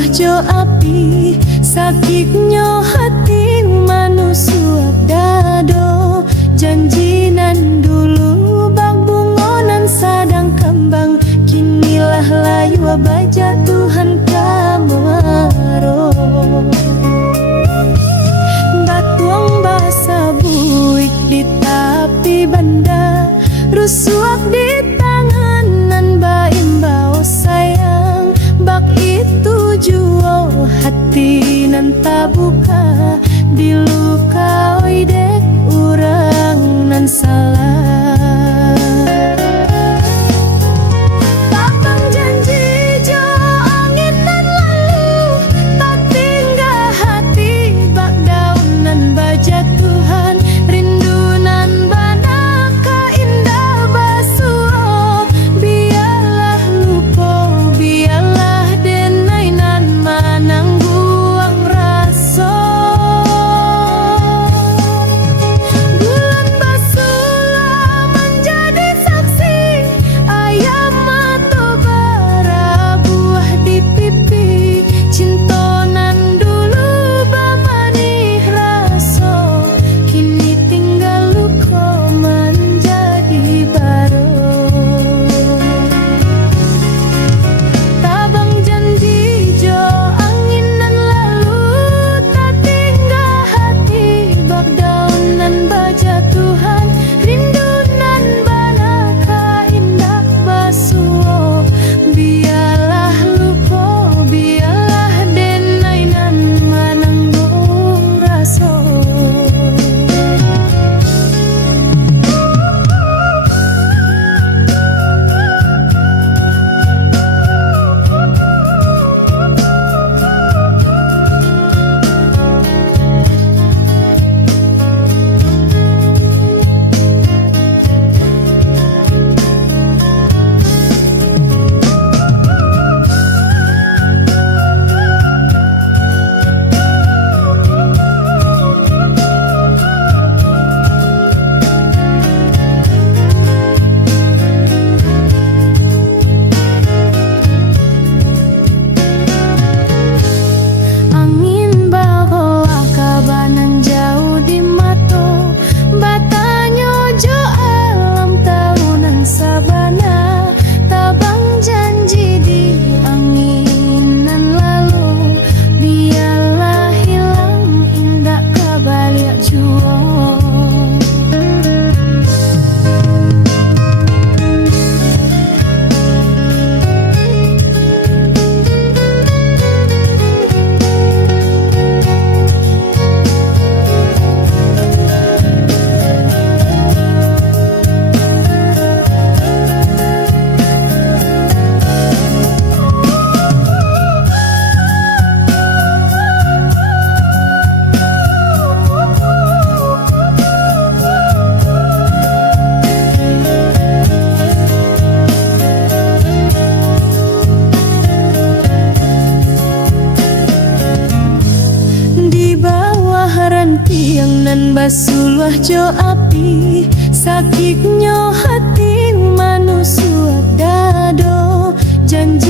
basulah jo api, sakitnya hati manusia dado. Janjinan dulu bang bungonan sadang kembang, kinilah layu baja Tuhan kamaro. Batuang basa buik di tapi banda, rusuak di tanganan baimbau sayang. Bak itu juo hati nan tabuka, diluka oi dek urang nan salah. Tapang janji jo angin nan lalu, tak tinggal hati bak daun nan baja Tuhan. Rindu nan bana ka indah basuo, biarlah lupa, biarlah denai nan manang buang raso. Bulan basulah menjadi saksi, ayam mata bara buah di pipi. Cinta nan dulu bamanih raso, kini tinggal luka menjadi baru. Tabang janji jo angin nan lalu, tak tinggal hati bak daun nan baja Tuhan. Rindu nan bana ka indah basuo, biarlah lupa, biarlah denai nan mananggung raso. Angin bawa kabanan jauh di mato, batanya jo alam tahunan sabana. Tabang janji di angin nan lalu, biarlah hilang indah kabaliak juo. Di bawah rantiang nan basulah jo api, sakitnya hati manusia dado. Janji